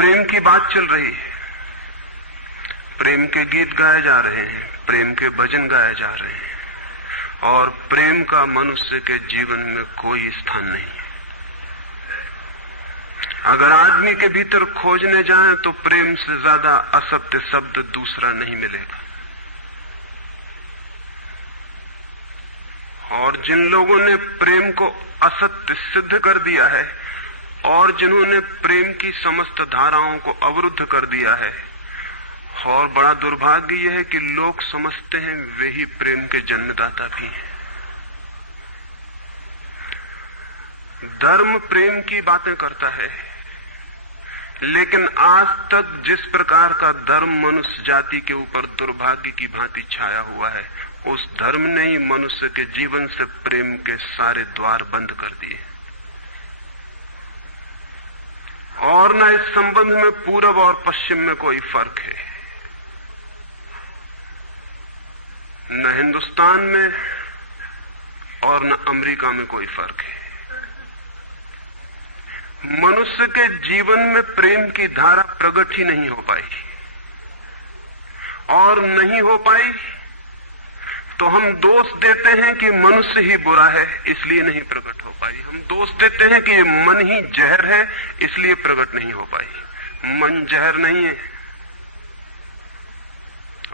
प्रेम की बात चल रही है, प्रेम के गीत गाए जा रहे हैं, प्रेम के भजन गाए जा रहे हैं, और प्रेम का मनुष्य के जीवन में कोई स्थान नहीं है। अगर आदमी के भीतर खोजने जाएं तो प्रेम से ज्यादा असत्य शब्द दूसरा नहीं मिलेगा। और जिन लोगों ने प्रेम को असत्य सिद्ध कर दिया है और जिन्होंने प्रेम की समस्त धाराओं को अवरुद्ध कर दिया है, और बड़ा दुर्भाग्य यह है कि लोग समझते हैं वे ही प्रेम के जन्मदाता भी हैं। धर्म प्रेम की बातें करता है, लेकिन आज तक जिस प्रकार का धर्म मनुष्य जाति के ऊपर दुर्भाग्य की भांति छाया हुआ है, उस धर्म ने ही मनुष्य के जीवन से प्रेम के सारे द्वार बंद कर दिए। और न इस संबंध में पूरब और पश्चिम में कोई फर्क है, न हिंदुस्तान में और न अमेरिका में कोई फर्क है। मनुष्य के जीवन में प्रेम की धारा प्रकट ही नहीं हो पाई, और नहीं हो पाई तो हम दोष देते हैं कि मनुष्य ही बुरा है इसलिए नहीं प्रकट हो पाई। हम दोष देते हैं कि ये मन ही जहर है इसलिए प्रकट नहीं हो पाई। मन जहर नहीं है,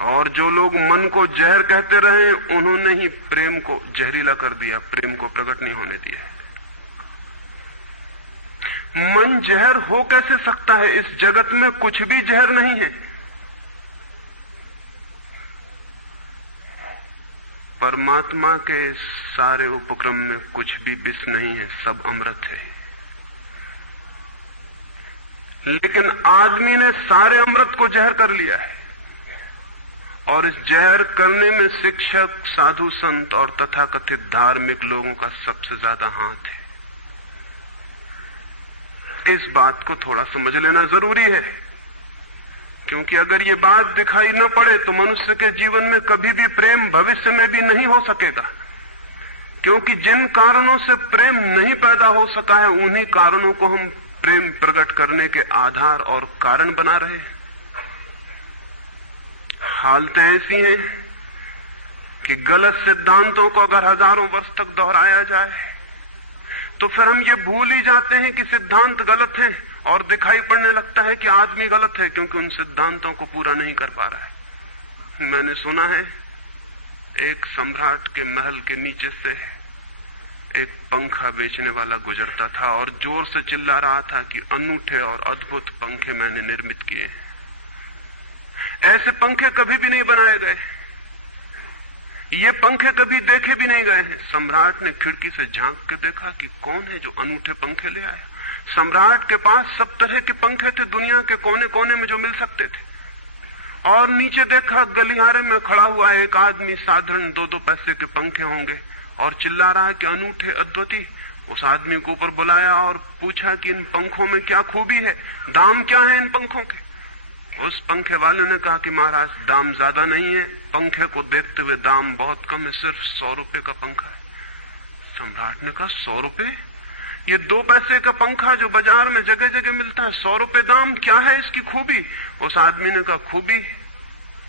और जो लोग मन को जहर कहते रहे उन्होंने ही प्रेम को जहरीला कर दिया, प्रेम को प्रकट नहीं होने दिया। मन जहर हो कैसे सकता है? इस जगत में कुछ भी जहर नहीं है। परमात्मा के सारे उपक्रम में कुछ भी विष नहीं है, सब अमृत है। लेकिन आदमी ने सारे अमृत को जहर कर लिया है, और इस जहर करने में शिक्षक, साधु संत और तथाकथित धार्मिक लोगों का सबसे ज्यादा हाथ है। इस बात को थोड़ा समझ लेना जरूरी है, क्योंकि अगर ये बात दिखाई न पड़े तो मनुष्य के जीवन में कभी भी प्रेम भविष्य में भी नहीं हो सकेगा। क्योंकि जिन कारणों से प्रेम नहीं पैदा हो सका है, उन्हीं कारणों को हम प्रेम प्रकट करने के आधार और कारण बना रहे हैं। हालतें ऐसी हैं कि गलत सिद्धांतों को अगर हजारों वर्ष तक दोहराया जाए तो फिर हम ये भूल ही जाते हैं कि सिद्धांत गलत हैं, और दिखाई पड़ने लगता है कि आदमी गलत है, क्योंकि उन सिद्धांतों को पूरा नहीं कर पा रहा है। मैंने सुना है एक सम्राट के महल के नीचे से एक पंखा बेचने वाला गुजरता था और जोर से चिल्ला रहा था कि अनूठे और अद्भुत पंखे मैंने निर्मित किए। ऐसे पंखे कभी भी नहीं बनाए गए, ये पंखे कभी देखे भी नहीं गए हैं। सम्राट ने खिड़की से झांक के देखा कि कौन है जो अनूठे पंखे ले आया। सम्राट के पास सब तरह के पंखे थे, दुनिया के कोने कोने में जो मिल सकते थे। और नीचे देखा, गलियारे में खड़ा हुआ एक आदमी, साधारण 2-2 पैसे के पंखे होंगे, और चिल्ला रहा है कि अनूठे, अद्वितीय। उस आदमी को ऊपर बुलाया और पूछा कि इन पंखों में क्या खूबी है, दाम क्या है इन पंखों के। उस पंखे वाले ने कहा कि महाराज दाम ज्यादा नहीं है, पंखे को देखते हुए दाम बहुत कम है, सिर्फ 100 रुपए का पंखा है। सम्राट ने कहा 100 रुपए? ये 2 पैसे का पंखा जो बाजार में जगह जगह मिलता है, 100 रुपए दाम, क्या है इसकी खूबी? उस आदमी ने कहा खूबी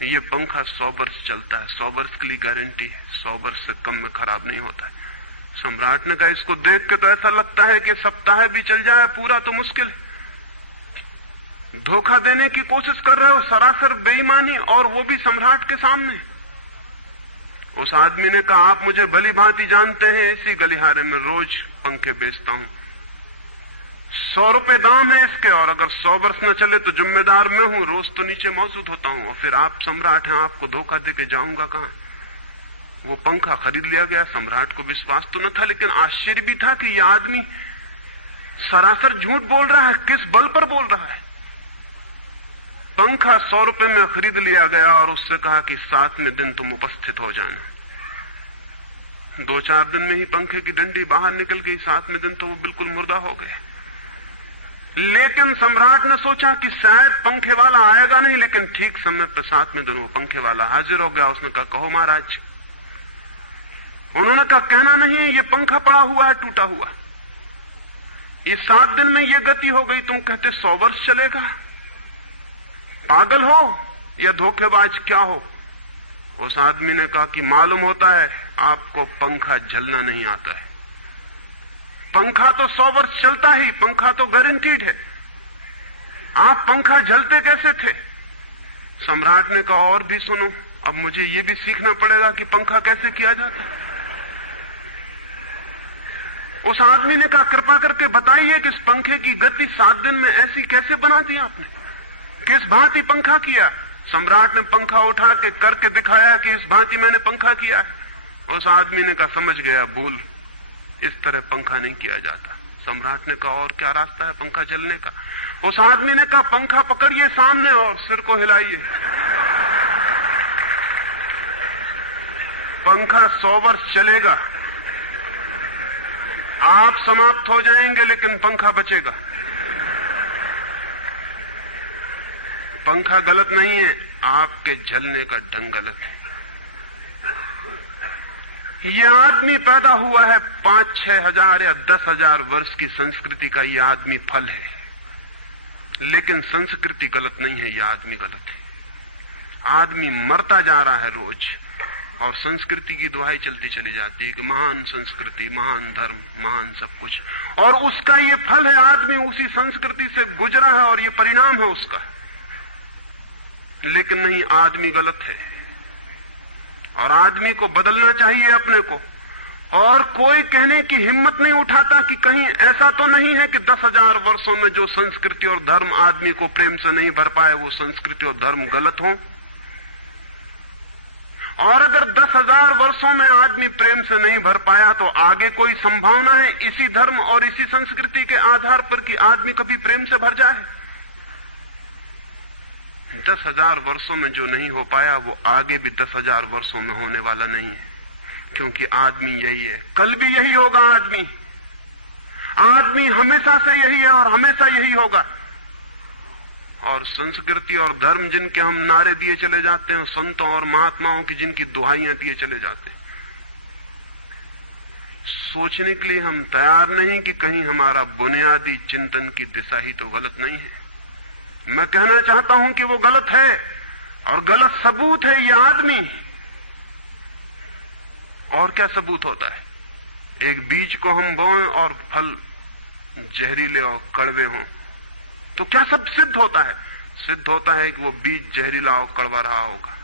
ये पंखा 100 वर्ष चलता है, 100 वर्ष के लिए गारंटी है, 100 वर्ष से कम में खराब नहीं होता है। सम्राट ने कहा इसको देख के तो ऐसा लगता है कि सप्ताह भी चल जाए, पूरा तो मुश्किल है। धोखा देने की कोशिश कर रहे हो, सरासर बेईमानी, और वो भी सम्राट के सामने। उस आदमी ने कहा आप मुझे भली भांति जानते हैं, इसी गलियारे में रोज पंखे बेचता हूं, 100 रुपए दाम है इसके, और अगर 100 वर्ष न चले तो जिम्मेदार मैं हूं, रोज तो नीचे मौजूद होता हूं, और फिर आप सम्राट हैं, आपको धोखा देके जाऊंगा कहां? वो पंखा खरीद लिया गया। सम्राट को विश्वास तो न था, लेकिन आश्चर्य भी था कि यह आदमी सरासर झूठ बोल रहा है, किस बल पर बोल रहा है। पंखा 100 रुपए में खरीद लिया गया और उससे कहा कि 7वें दिन तुम उपस्थित हो जाना। 2-4 दिन में ही पंखे की डंडी बाहर निकल गई, 7वें दिन तो वो बिल्कुल मुर्दा हो गए। लेकिन सम्राट ने सोचा कि शायद पंखे वाला आएगा नहीं, लेकिन ठीक समय पर 7वें दिन वो पंखे वाला हाजिर हो गया। उसने कहा कहो महाराज। उन्होंने कहा कहना नहीं, ये पंखा पड़ा हुआ है टूटा हुआ, इस 7 दिन में ये गति हो गई, तुम कहते 100 वर्ष चलेगा? पागल हो या धोखेबाज क्या हो? उस आदमी ने कहा कि मालूम होता है आपको पंखा झलना नहीं आता है। पंखा तो 100 वर्ष चलता ही, पंखा तो गारंटीड है। आप पंखा झलते कैसे थे? सम्राट ने कहा और भी सुनो, अब मुझे ये भी सीखना पड़ेगा कि पंखा कैसे किया जाता है। उस आदमी ने कहा कृपा करके बताइए कि इस पंखे की गति 7 दिन में ऐसी कैसे बना दी आपने, किस भांति पंखा किया? सम्राट ने पंखा उठा के करके दिखाया कि इस भांति मैंने पंखा किया है। उस आदमी ने कहा समझ गया, भूल, इस तरह पंखा नहीं किया जाता। सम्राट ने कहा और क्या रास्ता है पंखा चलने का? उस आदमी ने कहा पंखा पकड़िए सामने और सिर को हिलाइए। पंखा 100 वर्ष चलेगा, आप समाप्त हो जाएंगे लेकिन पंखा बचेगा। पंखा गलत नहीं है, आपके जलने का ढंग गलत है। यह आदमी पैदा हुआ है 5-6 हजार या 10 हजार वर्ष की संस्कृति का, यह आदमी फल है, लेकिन संस्कृति गलत नहीं है, यह आदमी गलत है। आदमी मरता जा रहा है रोज और संस्कृति की दुहाई चलती चली जाती है कि महान संस्कृति, महान धर्म, महान सब कुछ, और उसका ये फल है। आदमी उसी संस्कृति से गुजरा है और ये परिणाम है उसका। लेकिन नहीं, आदमी गलत है और आदमी को बदलना चाहिए अपने को। और कोई कहने की हिम्मत नहीं उठाता कि कहीं ऐसा तो नहीं है कि 10,000 वर्षों में जो संस्कृति और धर्म आदमी को प्रेम से नहीं भर पाए वो संस्कृति और धर्म गलत हो। और अगर 10,000 वर्षों में आदमी प्रेम से नहीं भर पाया तो आगे कोई संभावना है इसी धर्म और इसी संस्कृति के आधार पर कि आदमी कभी प्रेम से भर जाए? 10,000 वर्षों में जो नहीं हो पाया वो आगे भी 10,000 वर्षों में होने वाला नहीं है, क्योंकि आदमी यही है, कल भी यही होगा। आदमी हमेशा से यही है और हमेशा यही होगा। और संस्कृति और धर्म जिनके हम नारे दिए चले जाते हैं, संतों और महात्माओं की जिनकी दुहाइयां दिए चले जाते हैं, सोचने के लिए हम तैयार नहीं कि कहीं हमारा बुनियादी चिंतन की दिशा ही तो गलत नहीं है। मैं कहना चाहता हूं कि वो गलत है और गलत सबूत है ये आदमी। और क्या सबूत होता है? एक बीज को हम बोएं और फल जहरीले और कड़वे हों तो क्या सब सिद्ध होता है? सिद्ध होता है कि वो बीज जहरीला और कड़वा रहा होगा।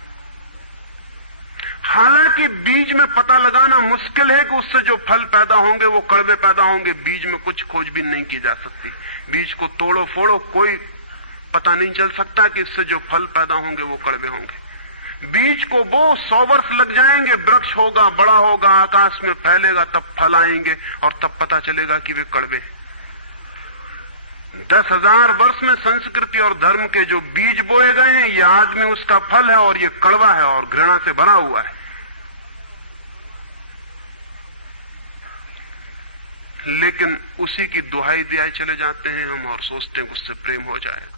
हालांकि बीज में पता लगाना मुश्किल है कि उससे जो फल पैदा होंगे वो कड़वे पैदा होंगे। बीज में कुछ खोजबीन नहीं की जा सकती। बीज को तोड़ो फोड़ो, कोई पता नहीं चल सकता कि इससे जो फल पैदा होंगे वो कड़वे होंगे। बीज को वो 100 वर्ष लग जाएंगे, वृक्ष होगा, बड़ा होगा, आकाश में फैलेगा, तब फल आएंगे और तब पता चलेगा कि वे कड़वे। 10,000 वर्ष में संस्कृति और धर्म के जो बीज बोए गए हैं, ये आदमी उसका फल है और ये कड़वा है और घृणा से भरा हुआ है। लेकिन उसी की दुहाई दिया चले जाते हैं हम और सोचते हैं उससे प्रेम हो जाएगा।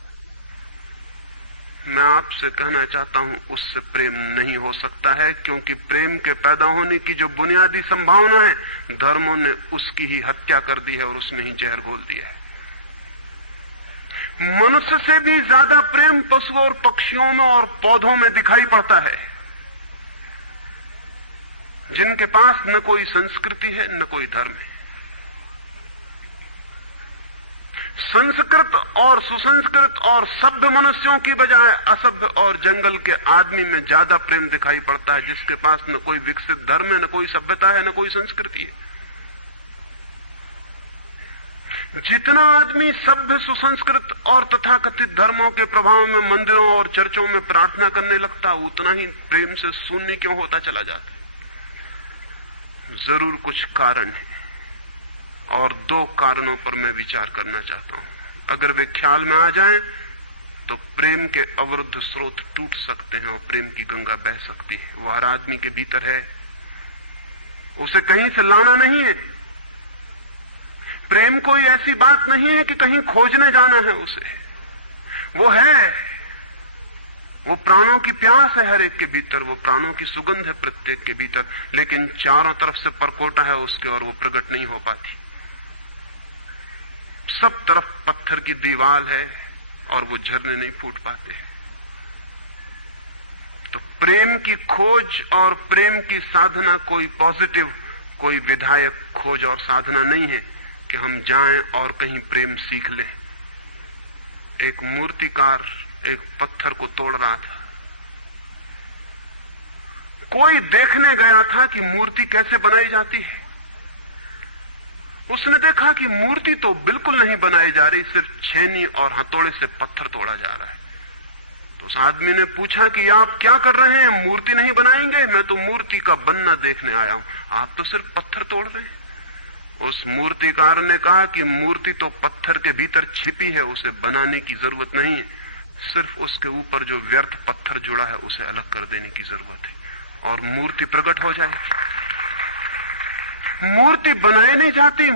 मैं आपसे कहना चाहता हूं उससे प्रेम नहीं हो सकता है, क्योंकि प्रेम के पैदा होने की जो बुनियादी संभावना है, धर्मों ने उसकी ही हत्या कर दी है और उसमें ही जहर घोल दिया है। मनुष्य से भी ज्यादा प्रेम पशुओं और पक्षियों में और पौधों में दिखाई पड़ता है, जिनके पास न कोई संस्कृति है न कोई धर्म है। संस्कृत और सुसंस्कृत और सभ्य मनुष्यों की बजाय असभ्य और जंगल के आदमी में ज्यादा प्रेम दिखाई पड़ता है, जिसके पास न कोई विकसित धर्म है, न कोई सभ्यता है, न कोई संस्कृति है। जितना आदमी सभ्य, सुसंस्कृत और तथाकथित धर्मों के प्रभाव में मंदिरों और चर्चों में प्रार्थना करने लगता, उतना ही प्रेम से शून्य क्यों होता चला जाता? जरूर कुछ कारण है और 2 कारणों पर मैं विचार करना चाहता हूं। अगर वे ख्याल में आ जाएं तो प्रेम के अवरुद्ध स्रोत टूट सकते हैं और प्रेम की गंगा बह सकती है। वो हर आदमी के भीतर है, उसे कहीं से लाना नहीं है। प्रेम कोई ऐसी बात नहीं है कि कहीं खोजने जाना है उसे, वो है। वो प्राणों की प्यास है हर एक के भीतर, वो प्राणों की सुगंध है प्रत्येक के भीतर, लेकिन चारों तरफ से परकोटा है उसके और वो प्रकट नहीं हो पाती। सब तरफ पत्थर की दीवार है और वो झरने नहीं फूट पाते। तो प्रेम की खोज और प्रेम की साधना कोई पॉजिटिव, कोई विधायक खोज और साधना नहीं है कि हम जाएं और कहीं प्रेम सीख लें। एक मूर्तिकार एक पत्थर को तोड़ रहा था। कोई देखने गया था कि मूर्ति कैसे बनाई जाती है। उसने देखा कि मूर्ति तो बिल्कुल नहीं बनाई जा रही, सिर्फ छेनी और हथौड़े से पत्थर तोड़ा जा रहा है। तो उस आदमी ने पूछा कि आप क्या कर रहे हैं, मूर्ति नहीं बनाएंगे? मैं तो मूर्ति का बनना देखने आया हूं, आप तो सिर्फ पत्थर तोड़ रहे हैं। उस मूर्तिकार ने कहा कि मूर्ति तो पत्थर के भीतर छिपी है, उसे बनाने की जरूरत नहीं है, सिर्फ उसके ऊपर जो व्यर्थ पत्थर जुड़ा है उसे अलग कर देने की जरूरत है और मूर्ति प्रकट हो जाएगी। मूर्ति बनाई नहीं जाती,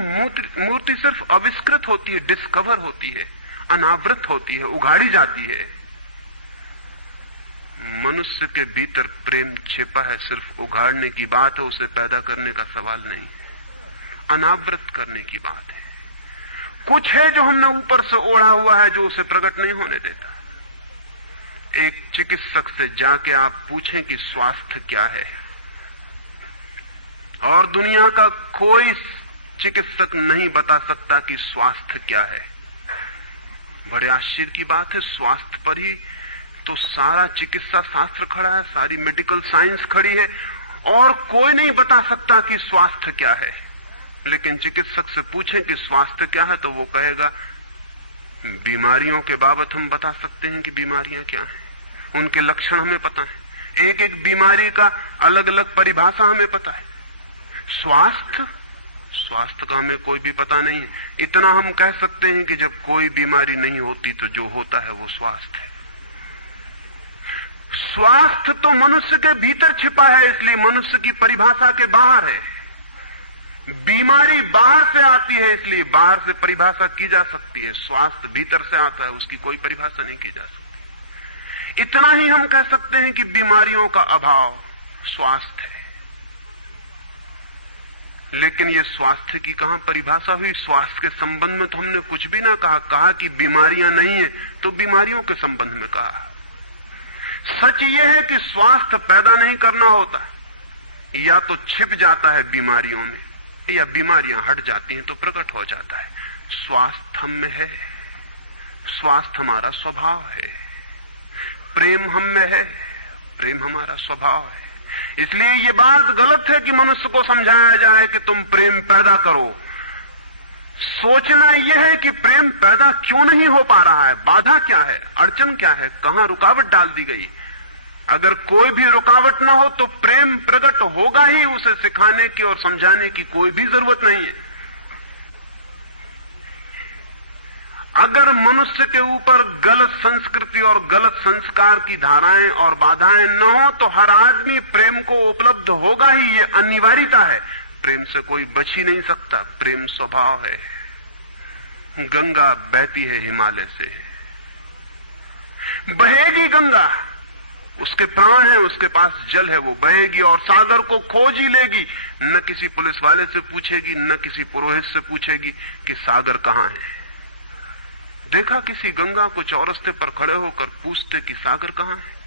मूर्ति सिर्फ आविष्कृत होती है, डिस्कवर होती है, अनावृत होती है, उगाड़ी जाती है। मनुष्य के भीतर प्रेम छिपा है, सिर्फ उगाड़ने की बात है, उसे पैदा करने का सवाल नहीं है, अनावृत करने की बात है। कुछ है जो हमने ऊपर से ओढ़ा हुआ है, जो उसे प्रकट नहीं होने देता। एक चिकित्सक से जाके आप पूछें कि स्वास्थ्य क्या है, और दुनिया का कोई चिकित्सक नहीं बता सकता कि स्वास्थ्य क्या है। बड़े आश्चर्य की बात है, स्वास्थ्य पर ही तो सारा चिकित्सा शास्त्र खड़ा है, सारी मेडिकल साइंस खड़ी है, और कोई नहीं बता सकता कि स्वास्थ्य क्या है। लेकिन चिकित्सक से पूछें कि स्वास्थ्य क्या है, तो वो कहेगा बीमारियों के बाबत हम बता सकते हैं कि बीमारियां क्या हैं, उनके लक्षण हमें पता है, एक एक बीमारी का अलग अलग परिभाषा हमें पता है। स्वास्थ्य का हमें कोई भी पता नहीं है। इतना हम कह सकते हैं कि जब कोई बीमारी नहीं होती तो जो होता है वो स्वास्थ्य है। स्वास्थ्य तो मनुष्य के भीतर छिपा है, इसलिए मनुष्य की परिभाषा के बाहर है। बीमारी बाहर से आती है, इसलिए बाहर से परिभाषा की जा सकती है। स्वास्थ्य भीतर से आता है, उसकी कोई परिभाषा नहीं की जा सकती। इतना ही हम कह सकते हैं कि बीमारियों का अभाव स्वास्थ्य है। लेकिन ये स्वास्थ्य की कहां परिभाषा हुई? स्वास्थ्य के संबंध में तो हमने कुछ भी ना कहा कि बीमारियां नहीं है तो बीमारियों के संबंध में कहा। सच ये है कि स्वास्थ्य पैदा नहीं करना होता, या तो छिप जाता है बीमारियों में, या बीमारियां हट जाती हैं तो प्रकट हो जाता है। स्वास्थ्य हम में है, स्वास्थ्य हमारा स्वभाव है। प्रेम हम में है, प्रेम हमारा स्वभाव है। इसलिए ये बात गलत है कि मनुष्य को समझाया जाए कि तुम प्रेम पैदा करो। सोचना यह है कि प्रेम पैदा क्यों नहीं हो पा रहा है, बाधा क्या है, अड़चन क्या है, कहां रुकावट डाल दी गई। अगर कोई भी रुकावट ना हो तो प्रेम प्रकट होगा ही, उसे सिखाने की और समझाने की कोई भी जरूरत नहीं है। अगर मनुष्य के ऊपर गलत संस्कृति और गलत संस्कार की धाराएं और बाधाएं न हो तो हर आदमी प्रेम को उपलब्ध होगा ही, ये अनिवार्यता है। प्रेम से कोई बच ही नहीं सकता, प्रेम स्वभाव है। गंगा बहती है हिमालय से, बहेगी गंगा, उसके प्राण है, उसके पास जल है, वो बहेगी और सागर को खोज ही लेगी। न किसी पुलिस वाले से पूछेगी, न किसी पुरोहित से पूछेगी कि सागर कहां है। देखा किसी गंगा को चौरस्ते पर खड़े होकर पूछते कि सागर कहां है?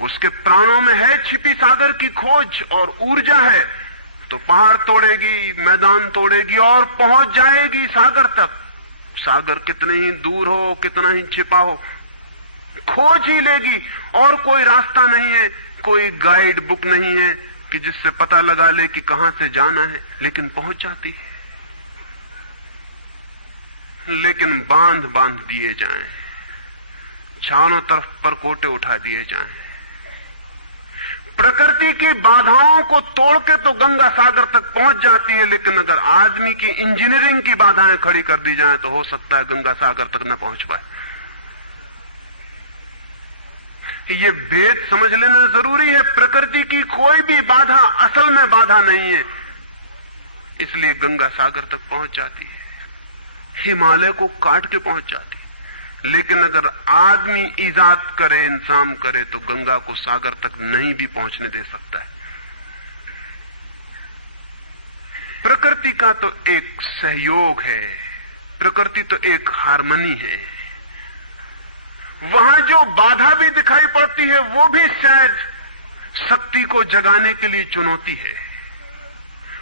उसके प्राणों में है छिपी सागर की खोज और ऊर्जा है, तो पहाड़ तोड़ेगी, मैदान तोड़ेगी और पहुंच जाएगी सागर तक। सागर कितने ही दूर हो, कितना ही छिपा हो, खोज ही लेगी। और कोई रास्ता नहीं है, कोई गाइड बुक नहीं है कि जिससे पता लगा ले कि कहां से जाना है, लेकिन पहुंच जाती है। लेकिन बांध दिए जाएं, चारों तरफ परकोटे उठा दिए जाएं, प्रकृति की बाधाओं को तोड़ के तो गंगा सागर तक पहुंच जाती है। लेकिन अगर आदमी की इंजीनियरिंग की बाधाएं खड़ी कर दी जाएं तो हो सकता है गंगा सागर तक न पहुंच पाए। ये भेद समझ लेना जरूरी है। प्रकृति की कोई भी बाधा असल में बाधा नहीं है, इसलिए गंगा सागर तक पहुंच जाती है, हिमालय को काट के पहुंच जाती है। लेकिन अगर आदमी ईजाद करे, इंतजाम करे, तो गंगा को सागर तक नहीं भी पहुंचने दे सकता है। प्रकृति का तो एक सहयोग है, प्रकृति तो एक हार्मनी है। वहां जो बाधा भी दिखाई पड़ती है वो भी शायद शक्ति को जगाने के लिए चुनौती है।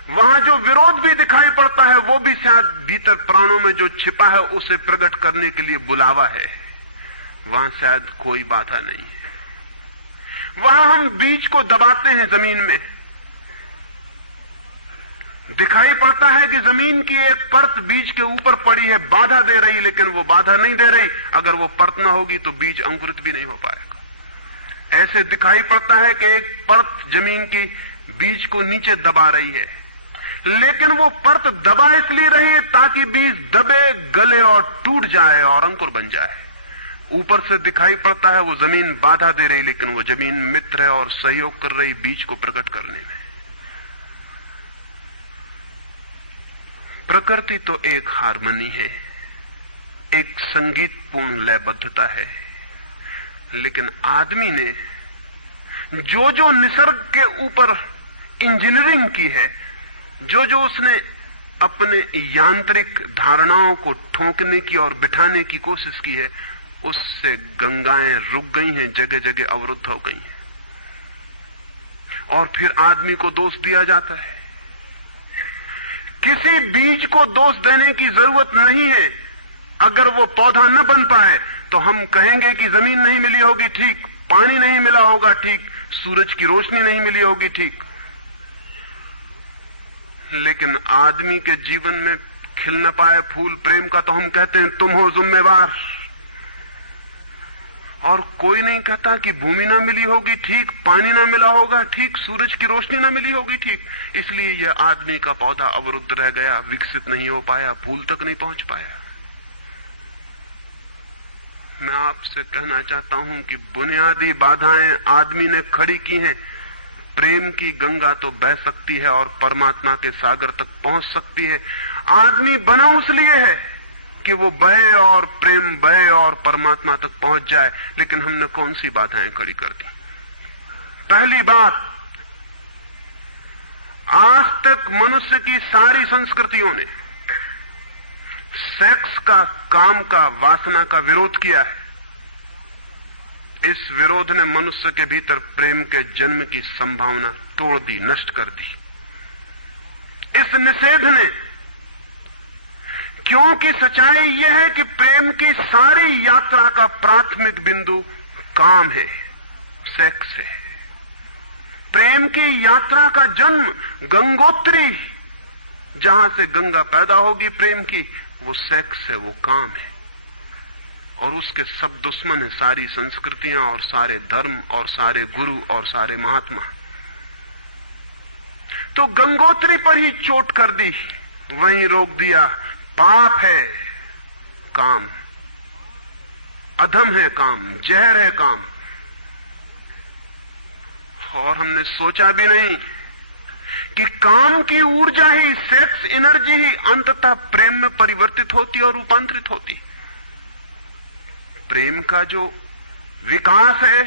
वहां जो विरोध भी दिखाई पड़ता है वो भी शायद भीतर प्राणों में जो छिपा है उसे प्रकट करने के लिए बुलावा है। वहां शायद कोई बाधा नहीं है। वहां हम बीज को दबाते हैं जमीन में, दिखाई पड़ता है कि जमीन की एक परत बीज के ऊपर पड़ी है, बाधा दे रही, लेकिन वो बाधा नहीं दे रही। अगर वो परत ना होगी तो बीज अंकुरित भी नहीं हो पाएगा। ऐसे दिखाई पड़ता है कि एक परत जमीन की बीज को नीचे दबा रही है, लेकिन वो परत दबा इसलिए रही है ताकि बीज दबे, गले और टूट जाए और अंकुर बन जाए। ऊपर से दिखाई पड़ता है वो जमीन बाधा दे रही, लेकिन वो जमीन मित्र है और सहयोग कर रही बीज को प्रकट करने में। प्रकृति तो एक हार्मनी है, एक संगीतपूर्ण लयबद्धता है, लेकिन आदमी ने जो जो निसर्ग के ऊपर इंजीनियरिंग की है, जो जो उसने अपने यांत्रिक धारणाओं को ठोंकने की और बिठाने की कोशिश की है, उससे गंगाएं रुक गई हैं, जगह जगह अवरुद्ध हो गई हैं। और फिर आदमी को दोष दिया जाता है। किसी बीज को दोष देने की जरूरत नहीं है। अगर वो पौधा न बन पाए तो हम कहेंगे कि जमीन नहीं मिली होगी, ठीक, पानी नहीं मिला होगा, ठीक, सूरज की रोशनी नहीं मिली होगी, ठीक, लेकिन आदमी के जीवन में खिल न पाए फूल प्रेम का तो हम कहते हैं तुम हो जिम्मेवार। और कोई नहीं कहता कि भूमि ना मिली होगी, ठीक, पानी ना मिला होगा, ठीक, सूरज की रोशनी ना मिली होगी, ठीक, इसलिए यह आदमी का पौधा अवरुद्ध रह गया, विकसित नहीं हो पाया, फूल तक नहीं पहुंच पाया। मैं आपसे कहना चाहता हूं कि बुनियादी बाधाएं आदमी ने खड़ी की हैं। प्रेम की गंगा तो बह सकती है और परमात्मा के सागर तक पहुंच सकती है। आदमी बना उसलिए है कि वो बहे और प्रेम बहे और परमात्मा तक पहुंच जाए, लेकिन हमने कौन सी बाधाएं खड़ी कर दी? पहली बात, आज तक मनुष्य की सारी संस्कृतियों ने सेक्स का, काम का, वासना का विरोध किया है। इस विरोध ने मनुष्य के भीतर प्रेम के जन्म की संभावना तोड़ दी, नष्ट कर दी। इस निषेध ने, क्योंकि सच्चाई यह है कि प्रेम की सारी यात्रा का प्राथमिक बिंदु काम है, सेक्स है। प्रेम की यात्रा का जन्म गंगोत्री, जहां से गंगा पैदा होगी प्रेम की, वो सेक्स है, वो काम है। और उसके सब दुश्मन है, सारी संस्कृतियां और सारे धर्म और सारे गुरु और सारे महात्मा। तो गंगोत्री पर ही चोट कर दी, वहीं रोक दिया। पाप है काम, अधम है काम, जहर है काम। और हमने सोचा भी नहीं कि काम की ऊर्जा ही, सेक्स एनर्जी ही अंततः प्रेम में परिवर्तित होती और रूपांतरित होती। प्रेम का जो विकास है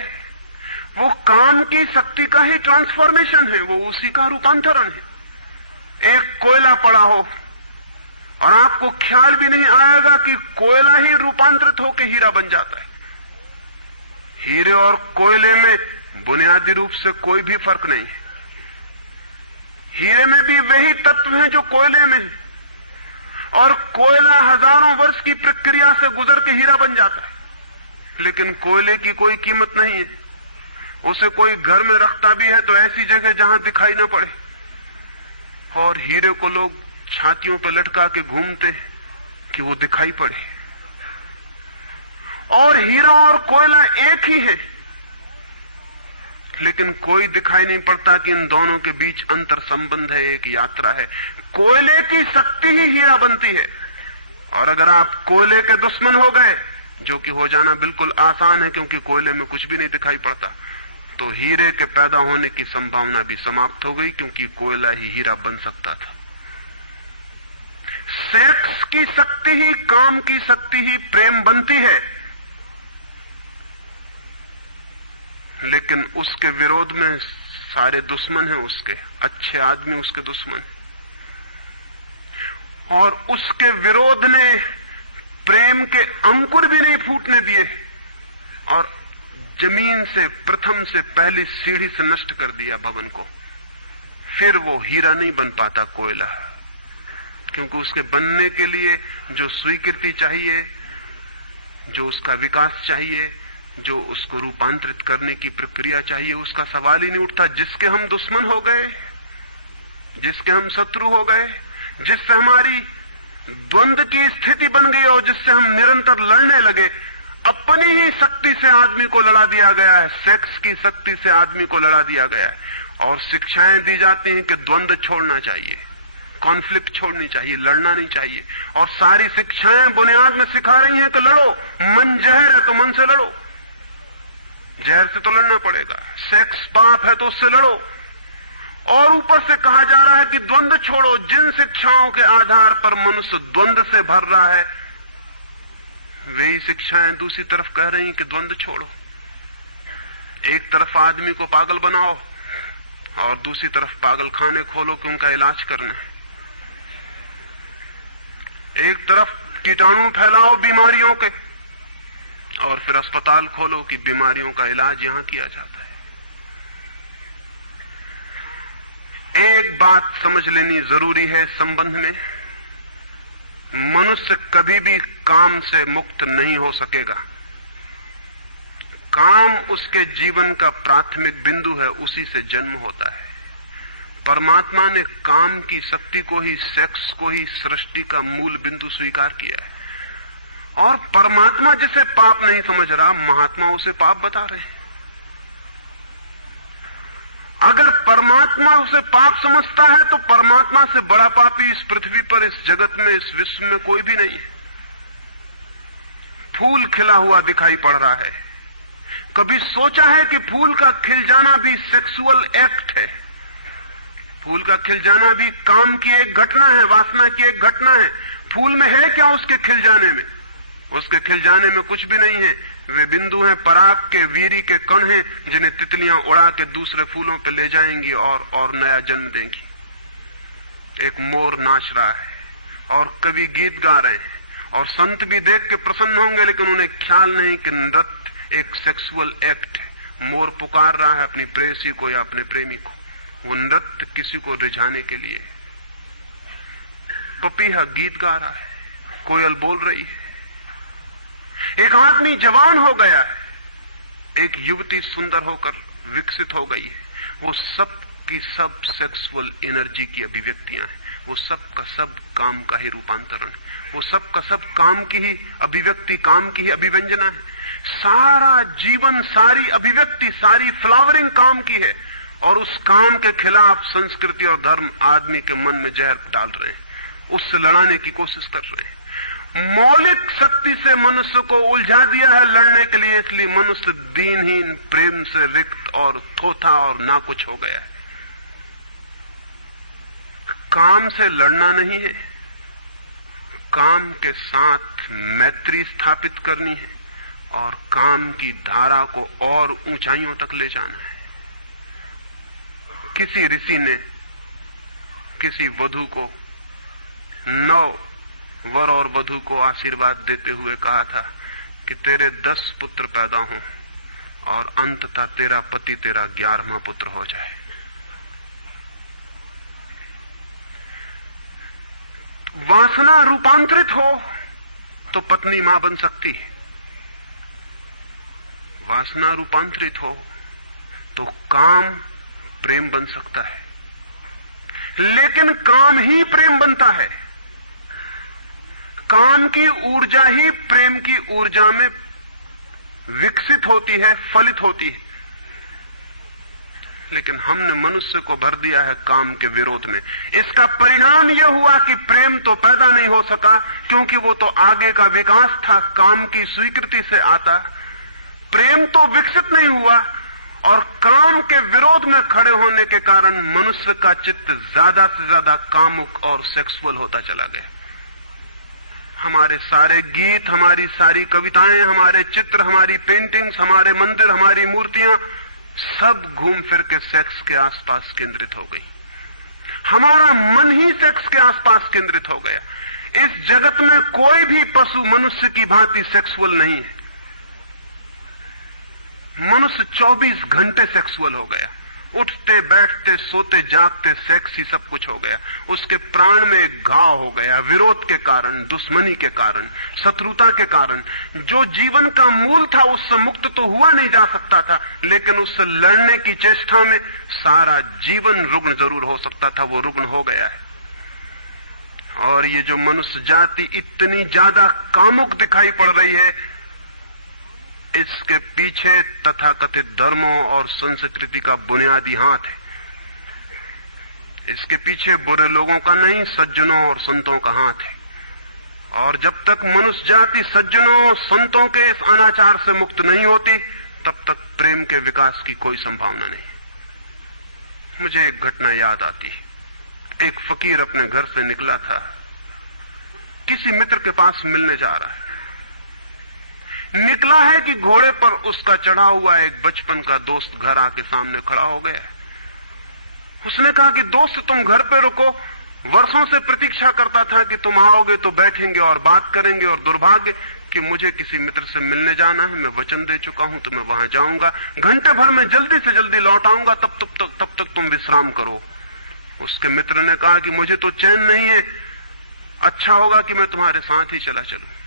वो काम की शक्ति का ही ट्रांसफॉर्मेशन है, वो उसी का रूपांतरण है। एक कोयला पड़ा हो और आपको ख्याल भी नहीं आएगा कि कोयला ही रूपांतरित होकर हीरा बन जाता है। हीरे और कोयले में बुनियादी रूप से कोई भी फर्क नहीं है। हीरे में भी वही तत्व हैं जो कोयले में है, और कोयला हजारों वर्ष की प्रक्रिया से गुजर के हीरा बन जाता है। लेकिन कोयले की कोई कीमत नहीं है। उसे कोई घर में रखता भी है तो ऐसी जगह जहां दिखाई न पड़े, और हीरे को लोग छातियों पर लटका के घूमते कि वो दिखाई पड़े। और हीरा और कोयला एक ही है, लेकिन कोई दिखाई नहीं पड़ता कि इन दोनों के बीच अंतर संबंध है, एक यात्रा है। कोयले की शक्ति ही हीरा बनती है, और अगर आप कोयले के दुश्मन हो गए, जो कि हो जाना बिल्कुल आसान है क्योंकि कोयले में कुछ भी नहीं दिखाई पड़ता, तो हीरे के पैदा होने की संभावना भी समाप्त हो गई, क्योंकि कोयला ही हीरा बन सकता था। सेक्स की शक्ति ही, काम की शक्ति ही प्रेम बनती है, लेकिन उसके विरोध में सारे दुश्मन हैं उसके, अच्छे आदमी उसके दुश्मन हैं। और उसके विरोध ने प्रेम के अंकुर भी नहीं फूटने दिए और जमीन से प्रथम से पहली सीढ़ी से नष्ट कर दिया भवन को। फिर वो हीरा नहीं बन पाता, कोयला, क्योंकि उसके बनने के लिए जो स्वीकृति चाहिए, जो उसका विकास चाहिए, जो उसको रूपांतरित करने की प्रक्रिया चाहिए, उसका सवाल ही नहीं उठता। जिसके हम दुश्मन हो गए, जिसके हम शत्रु हो गए, जिससे हमारी द्वंद्व की स्थिति बन गई और जिससे हम निरंतर लड़ने लगे, अपनी ही शक्ति से आदमी को लड़ा दिया गया है, सेक्स की शक्ति से आदमी को लड़ा दिया गया है। और शिक्षाएं दी जाती हैं कि द्वंद्व छोड़ना चाहिए, कॉन्फ्लिक्ट छोड़नी चाहिए, लड़ना नहीं चाहिए। और सारी शिक्षाएं बुनियाद में सिखा रही हैं कि लड़ो, मन जहर है तो मन से लड़ो, जहर से तो लड़ना पड़ेगा। सेक्स पाप है तो उससे लड़ो। और ऊपर से कहा जा रहा है कि द्वंद्व छोड़ो। जिन शिक्षाओं के आधार पर मनुष्य द्वंद्व से भर रहा है, वही शिक्षाएं दूसरी तरफ कह रही कि द्वंद्व छोड़ो। एक तरफ आदमी को पागल बनाओ और दूसरी तरफ पागल खाने खोलो कि उनका इलाज करना है। एक तरफ कीटाणु फैलाओ बीमारियों के और फिर अस्पताल खोलो कि बीमारियों का इलाज यहां किया जाता है। एक बात समझ लेनी जरूरी है संबंध में, मनुष्य कभी भी काम से मुक्त नहीं हो सकेगा। काम उसके जीवन का प्राथमिक बिंदु है, उसी से जन्म होता है। परमात्मा ने काम की शक्ति को ही, सेक्स को ही सृष्टि का मूल बिंदु स्वीकार किया है। और परमात्मा जिसे पाप नहीं समझ रहा, महात्मा उसे पाप बता रहे हैं। अगर परमात्मा उसे पाप समझता है तो परमात्मा से बड़ा पापी इस पृथ्वी पर, इस जगत में, इस विश्व में कोई भी नहीं है। फूल खिला हुआ दिखाई पड़ रहा है। कभी सोचा है कि फूल का खिल जाना भी सेक्सुअल एक्ट है? फूल का खिल जाना भी काम की एक घटना है, वासना की एक घटना है। फूल में है क्या उसके खिल जाने में? उसके खिल जाने में कुछ भी नहीं है। वे बिंदु हैं, पराग के, वीरी के कण हैं, जिन्हें तितलियां उड़ा के दूसरे फूलों पे ले जाएंगी और नया जन्म देंगी। एक मोर नाच रहा है और कवि गीत गा रहे हैं और संत भी देख के प्रसन्न होंगे, लेकिन उन्हें ख्याल नहीं कि नृत्य एक सेक्सुअल एक्ट है। मोर पुकार रहा है अपनी प्रेयसी को या अपने प्रेमी को, वो नृत्य किसी को रिझाने के लिए। पपीहा गीत गा रहा है, कोयल बोल रही है। एक आदमी जवान हो गया है, एक युवती सुंदर होकर विकसित हो गई है। वो सब की सब सेक्सुअल एनर्जी की अभिव्यक्तियां हैं। वो सब का सब काम का ही रूपांतरण, वो सब का सब काम की ही अभिव्यक्ति, काम की ही अभिव्यंजना है। सारा जीवन, सारी अभिव्यक्ति, सारी फ्लावरिंग काम की है। और उस काम के खिलाफ संस्कृति और धर्म आदमी के मन में जहर डाल रहे हैं, उससे लड़ाने की कोशिश कर रहे हैं। मौलिक शक्ति से मनुष्य को उलझा दिया है लड़ने के लिए, इसलिए मनुष्य दीनहीन, प्रेम से रिक्त और थोथा और नाकुछ हो गया है। काम से लड़ना नहीं है, काम के साथ मैत्री स्थापित करनी है और काम की धारा को और ऊंचाइयों तक ले जाना है। किसी ऋषि ने किसी वधू को, 9 वर और वधू को आशीर्वाद देते हुए कहा था कि तेरे 10 पुत्र पैदा हों और अंततः तेरा पति तेरा 11वां पुत्र हो जाए। वासना रूपांतरित हो तो पत्नी मां बन सकती है, वासना रूपांतरित हो तो काम प्रेम बन सकता है। लेकिन काम ही प्रेम बनता है, काम की ऊर्जा ही प्रेम की ऊर्जा में विकसित होती है, फलित होती है। लेकिन हमने मनुष्य को भर दिया है काम के विरोध में। इसका परिणाम यह हुआ कि प्रेम तो पैदा नहीं हो सका, क्योंकि वो तो आगे का विकास था, काम की स्वीकृति से आता। प्रेम तो विकसित नहीं हुआ और काम के विरोध में खड़े होने के कारण मनुष्य का चित्त ज्यादा से ज्यादा कामुक और सेक्सुअल होता चला गया। हमारे सारे गीत, हमारी सारी कविताएं, हमारे चित्र, हमारी पेंटिंग्स, हमारे मंदिर, हमारी मूर्तियां सब घूम फिर के सेक्स के आसपास केंद्रित हो गई। हमारा मन ही सेक्स के आसपास केंद्रित हो गया। इस जगत में कोई भी पशु मनुष्य की भांति सेक्सुअल नहीं है। मनुष्य 24 घंटे सेक्सुअल हो गया, उठते बैठते सोते जागते सेक्स ही सब कुछ हो गया। उसके प्राण में एक घाव हो गया, विरोध के कारण, दुश्मनी के कारण, शत्रुता के कारण। जो जीवन का मूल था उससे मुक्त तो हुआ नहीं जा सकता था, लेकिन उससे लड़ने की चेष्टा में सारा जीवन रुग्ण जरूर हो सकता था, वो रुग्ण हो गया है। और ये जो मनुष्य जाति इतनी ज्यादा कामुक दिखाई पड़ रही है, इसके पीछे तथाकथित धर्मों और संस्कृति का बुनियादी हाथ है। इसके पीछे बुरे लोगों का नहीं, सज्जनों और संतों का हाथ है। और जब तक मनुष्य जाति सज्जनों और संतों के इस अनाचार से मुक्त नहीं होती, तब तक प्रेम के विकास की कोई संभावना नहीं। मुझे एक घटना याद आती है। एक फकीर अपने घर से निकला था, किसी मित्र के पास मिलने जा रहा है। निकला है कि घोड़े पर उसका चढ़ा हुआ एक बचपन का दोस्त घर आके सामने खड़ा हो गया। उसने कहा कि दोस्त तुम घर पे रुको, वर्षों से प्रतीक्षा करता था कि तुम आओगे तो बैठेंगे और बात करेंगे, और दुर्भाग्य कि मुझे किसी मित्र से मिलने जाना है, मैं वचन दे चुका हूं तो मैं वहां जाऊंगा, घंटे भर में जल्दी से जल्दी लौट आऊंगा, तब तक तुम विश्राम करो। उसके मित्र ने कहा कि मुझे तो चैन नहीं है, अच्छा होगा कि मैं तुम्हारे साथ ही चला चलूं।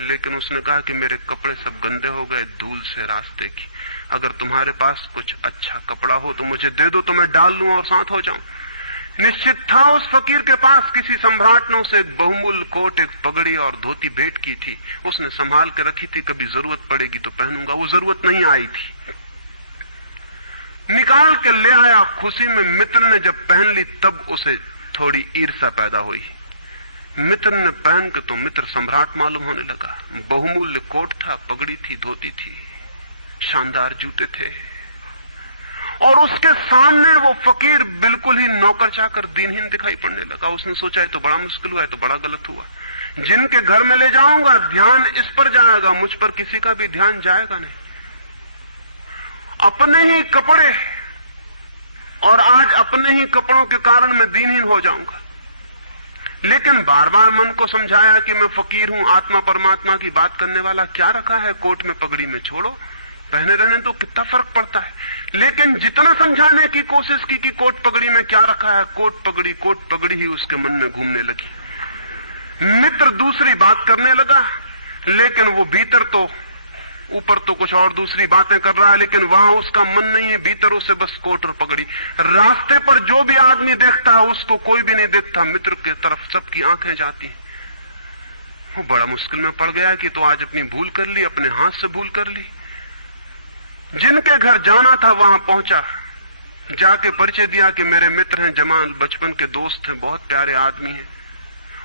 लेकिन उसने कहा कि मेरे कपड़े सब गंदे हो गए धूल से रास्ते की, अगर तुम्हारे पास कुछ अच्छा कपड़ा हो तो मुझे दे दो, तो मैं डाल लूं और साथ हो जाऊं। निश्चित था उस फकीर के पास किसी सम्राट ने उसे एक बहुमूल्य कोट, एक पगड़ी और धोती भेंट की थी। उसने संभाल के रखी थी, कभी जरूरत पड़ेगी तो पहनूंगा। वो जरूरत नहीं आई थी, निकाल के ले आया। खुशी में मित्र ने जब पहन ली तब उसे थोड़ी ईर्ष्या पैदा हुई। मित्र ने पहन के तो मित्र सम्राट मालूम होने लगा। बहुमूल्य कोट था, पगड़ी थी, धोती थी, शानदार जूते थे, और उसके सामने वो फकीर बिल्कुल ही नौकर चाकर दीनहीन दिखाई पड़ने लगा। उसने सोचा है तो बड़ा मुश्किल हुआ, है तो बड़ा गलत हुआ। जिनके घर में ले जाऊंगा ध्यान इस पर जाएगा, मुझ पर किसी का भी ध्यान जाएगा नहीं। अपने ही कपड़े, और आज अपने ही कपड़ों के कारण मैं दीनहीन हो जाऊंगा। लेकिन बार बार मन को समझाया कि मैं फकीर हूं, आत्मा परमात्मा की बात करने वाला, क्या रखा है कोट में पगड़ी में, छोड़ो, पहने रहने तो कितना फर्क पड़ता है। लेकिन जितना समझाने की कोशिश की कि कोट पगड़ी में क्या रखा है, कोट पगड़ी ही उसके मन में घूमने लगी। मित्र दूसरी बात करने लगा, लेकिन वो भीतर तो, ऊपर तो कुछ और दूसरी बातें कर रहा है, लेकिन वहां उसका मन नहीं है, भीतर उसे बस कोट और पगड़ी। रास्ते पर जो भी आदमी देखता है उसको कोई भी नहीं देखता, मित्र की तरफ सबकी आंखें जाती हैं। वो बड़ा मुश्किल में पड़ गया कि तो आज अपनी भूल कर ली, अपने हाथ से भूल कर ली। जिनके घर जाना था वहां पहुंचा, जाके परिचय दिया कि मेरे मित्र हैं, जमाल, बचपन के दोस्त हैं, बहुत प्यारे आदमी हैं।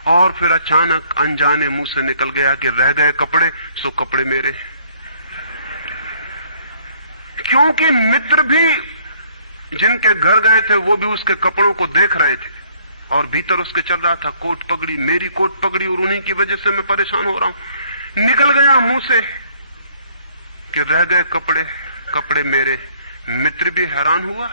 और फिर अचानक अनजाने मुंह से निकल गया कि रह गए कपड़े सो कपड़े मेरे हैं। क्योंकि मित्र भी जिनके घर गए थे वो भी उसके कपड़ों को देख रहे थे, और भीतर उसके चल रहा था कोट पगड़ी, मेरी कोट पगड़ी, और उन्हीं की वजह से मैं परेशान हो रहा हूं। निकल गया मुंह से कि रह गए कपड़े, कपड़े मेरे। मित्र भी हैरान हुआ